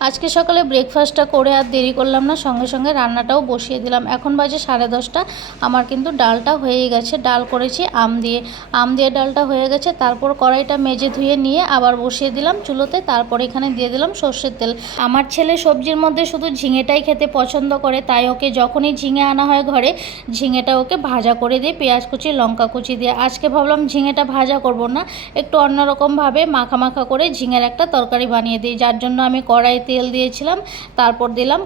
আজকে সকালে ব্রেকফাস্টটা করে আর দেরি করলাম না, সঙ্গে সঙ্গে রান্নাটাও বসিয়ে দিলাম। এখন বাজে 10:30। আমার কিন্তু ডালটা হয়ে গেছে। ডাল করেছি আম দিয়ে ডালটা হয়ে গেছে। তারপর কড়াইটা মেজে ধুয়ে নিয়ে আবার বসিয়ে দিলাম চুলোতে। তারপর এখানে দিয়ে দিলাম সর্ষের তেল। আমার ছেলে সবজির মধ্যে শুধু ঝিঙেটাই খেতে পছন্দ করে, তাই ওকে যখনই ঝিঙে আনা হয় ঘরে, ঝিঙেটা ওকে ভাজা করে দিয়ে পেঁয়াজ কুচি লঙ্কা কুচি দিয়ে। আজকে ভাবলাম ঝিঙেটা ভাজা করব না, একটু অন্যরকমভাবে মাখা মাখা করে ঝিঙের একটা তরকারি বানিয়ে দিই। যার জন্য আমি কড়াই তেল দিয়েছিলাম, তারপর দিলাম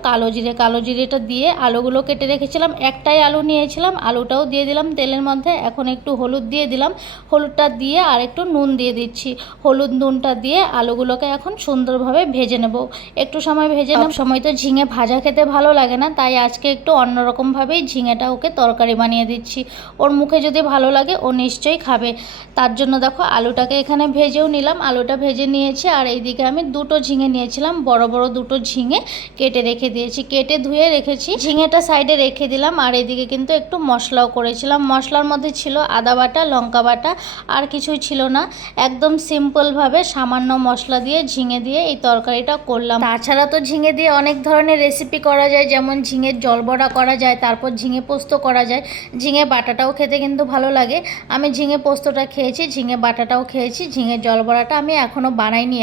কালো জিরেটা দিয়ে আলুগুলো কেটে রেখেছিলাম। একটাই আলু নিয়েছিলাম, আলুটাও দিয়ে দিলাম তেলের মধ্যে। এখন একটু হলুদ দিয়ে দিলাম, হলুদটা দিয়ে আর একটু নুন দিয়ে দিচ্ছি। হলুদ নুনটা দিয়ে আলুগুলোকে এখন সুন্দরভাবে ভেজে নেব। একটু সময় ভেজে নেব। সময় তো ঝিঙে ভাজা খেতে ভালো লাগে না, তাই আজকে একটু অন্যরকমভাবেই ঝিঙেটা ওকে তরকারি বানিয়ে দিচ্ছি। ওর মুখে যদি ভালো লাগে ও নিশ্চয়ই খাবে। তার জন্য দেখো আলুটাকে এখানে ভেজেও নিলাম, আলুটা ভেজে নিয়েছি। আর এইদিকে আমি দুটো ঝিঙে নিয়েছিলাম, বড় বড় দুটো ঝিঙে কেটে রেখে দিয়েছি, কেটে ধুয়ে রেখেছি। ঝিঙেটা সাইডে রেখে দিলাম। আর এদিকে কিন্তু একটু মশলাও করেছিলাম। মশলার মধ্যে ছিল আদা বাটা, লঙ্কা বাটা, আর কিছুই ছিল না। একদম সিম্পলভাবে সামান্য মশলা দিয়ে ঝিঙে দিয়ে এই তরকারিটা করলাম। তাছাড়া তো ঝিঙে দিয়ে অনেক ধরনের রেসিপি করা যায়, যেমন ঝিঙের জলবড়া করা যায়, তারপর ঝিঙে পোস্ত করা যায়। ঝিঙে বাটাটাও খেতে কিন্তু ভালো লাগে। আমি ঝিঙে পোস্তটা খেয়েছি, ঝিঙে বাটাটাও খেয়েছি। ঝিঙের জলবড়াটা আমি এখনও বানাইনি,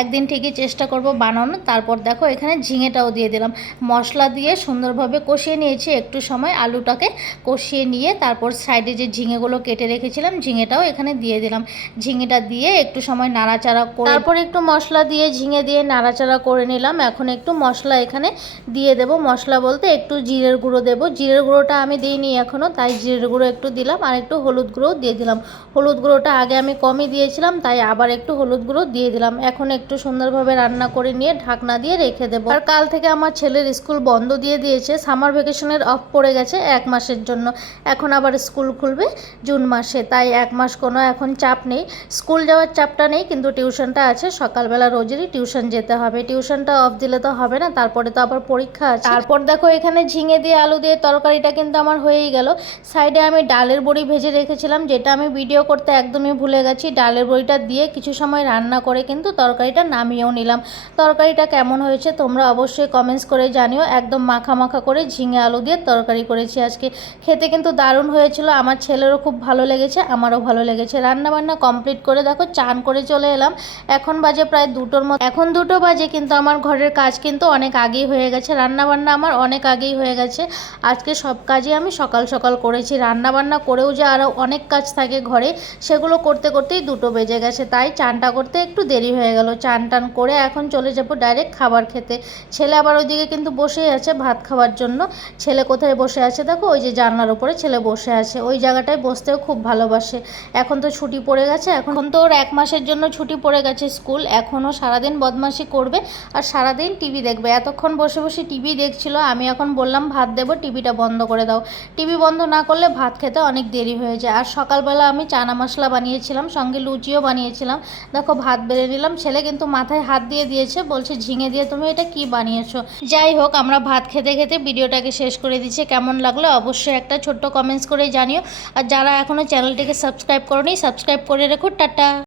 একদিন ঠিকই চেষ্টা করব বানানো। তারপর দেখো এখানে ঝিঙেটাও দিয়ে দিলাম। মশলা দিয়ে সুন্দরভাবে কষিয়ে নিয়েছি একটু সময়। আলুটাকে কষিয়ে নিয়ে তারপর সাইডে যে ঝিঙেগুলো কেটে রেখেছিলাম, ঝিঙেটাও এখানে দিয়ে দিলাম। ঝিঙেটা দিয়ে একটু সময় নাড়াচাড়া করে তারপর একটু মশলা দিয়ে ঝিঙে দিয়ে নাড়াচাড়া করে নিলাম। এখন একটু মশলা এখানে দিয়ে দেব। মশলা বলতে একটু জিরের গুঁড়ো দেবো। জিরের গুঁড়োটা আমি দিইনি এখনও, তাই জিরের গুঁড়ো একটু দিলাম। আর একটু হলুদ গুঁড়োও দিয়ে দিলাম। হলুদ গুঁড়োটা আগে আমি কমই দিয়েছিলাম, তাই আবার একটু হলুদ গুঁড়ো দিয়ে দিলাম। এখন একটু সুন্দরভাবে রান্না করে নিয়ে ঢাকনা দিয়ে রেখে দেবো। আর কাল থেকে আমার ছেলের স্কুল বন্ধ দিয়ে দিয়েছে, সামার ভ্যাকেশনের অফ পড়ে গেছে 1 মাসের জন্য। এখন আবার স্কুল খুলবে জুন মাসে, তাই 1 মাস কোনো এখন চাপ নেই। স্কুল যাওয়ার চাপটা নেই, কিন্তু টিউশনটা আছে। সকালবেলা রোজেরই টিউশন যেতে হবে। টিউশনটা অফ দিলে তো হবে না, তারপরে তো আবার পরীক্ষা আছে। তারপর দেখো এখানে ঝিঙে দিয়ে আলু দিয়ে তরকারিটা কিন্তু আমার হয়েই গেল। সাইডে আমি ডালের বড়ি ভেজে রেখেছিলাম, যেটা আমি ভিডিও করতে একদমই ভুলে গেছি। ডালের বড়িটা দিয়ে কিছু সময় রান্না করে কিন্তু তরকারিটা নামিয়েও নিলাম। তরকারিটা কেমন হয়েছে তোমরা অবশ্যই কমেন্টস করে জানিও। একদম মাখা মাখা করে ঝিঙে আলু দিয়ে তরকারি করেছি আজকে। খেতে কিন্তু দারুণ হয়েছিল। আমার ছেলেরও খুব ভালো লেগেছে, আমারও ভালো লেগেছে। রান্নাবান্না কমপ্লিট করে দেখো চান করে চলে এলাম। এখন বাজে প্রায় 2টোর মতো। এখন 2টো বাজে, কিন্তু আমার ঘরের কাজ কিন্তু অনেক আগেই হয়ে গেছে। রান্নাবান্না আমার অনেক আগেই হয়ে গেছে। আজকে সব কাজই আমি সকাল সকাল করেছি। রান্নাবান্না করেও যে আরও অনেক কাজ থাকে ঘরে, সেগুলো করতে করতেই 2টো বেজে গেছে। তাই চানটা করতে একটু দেরি হয়ে গেল। চান টান করে এখন চলে যাব ডাইরেক্ট খাবার খেতে। ছেলে আবার ওইদিকে কিন্তু বসেই আছে ভাত খাওয়ার জন্য। ছেলে কোথায় বসে আছে দেখো, ওই যে জানলার উপরে ছেলে বসে আছে। ওই জায়গাটায় বসতেও খুব ভালোবাসে। এখন তো ছুটি পড়ে গেছে, এখন তো ওর 1 মাসের জন্য ছুটি পড়ে গেছে স্কুল। এখনও সারাদিন বদমাশি করবে আর সারাদিন টিভি দেখবে। এতক্ষণ বসে বসে টিভি দেখছিল। আমি এখন বললাম ভাত দেবো, টিভিটা বন্ধ করে দাও। টিভি বন্ধ না করলে ভাত খেতে অনেক দেরি হয়ে যায়। আর সকালবেলা আমি চানা মশলা বানিয়েছিলাম, সঙ্গে লুচিও বানিয়েছিলাম। দেখো ভাত বেড়ে নিলাম। ছেলে কিন্তু মাথায় হাত দিয়ে দিয়েছে, বলছে ঝিঙে দিয়ে তুমি এটা কি বানিয়েছো। যাই হোক, আমরা ভাত খেতে খেতে ভিডিওটাকে শেষ করে দিচ্ছি। কেমন লাগলো অবশ্যই একটা ছোট্ট কমেন্টস করে জানিও। আর যারা এখনও চ্যানেলটিকে সাবস্ক্রাইব করোনি, সাবস্ক্রাইব করে রেখো। টাটা।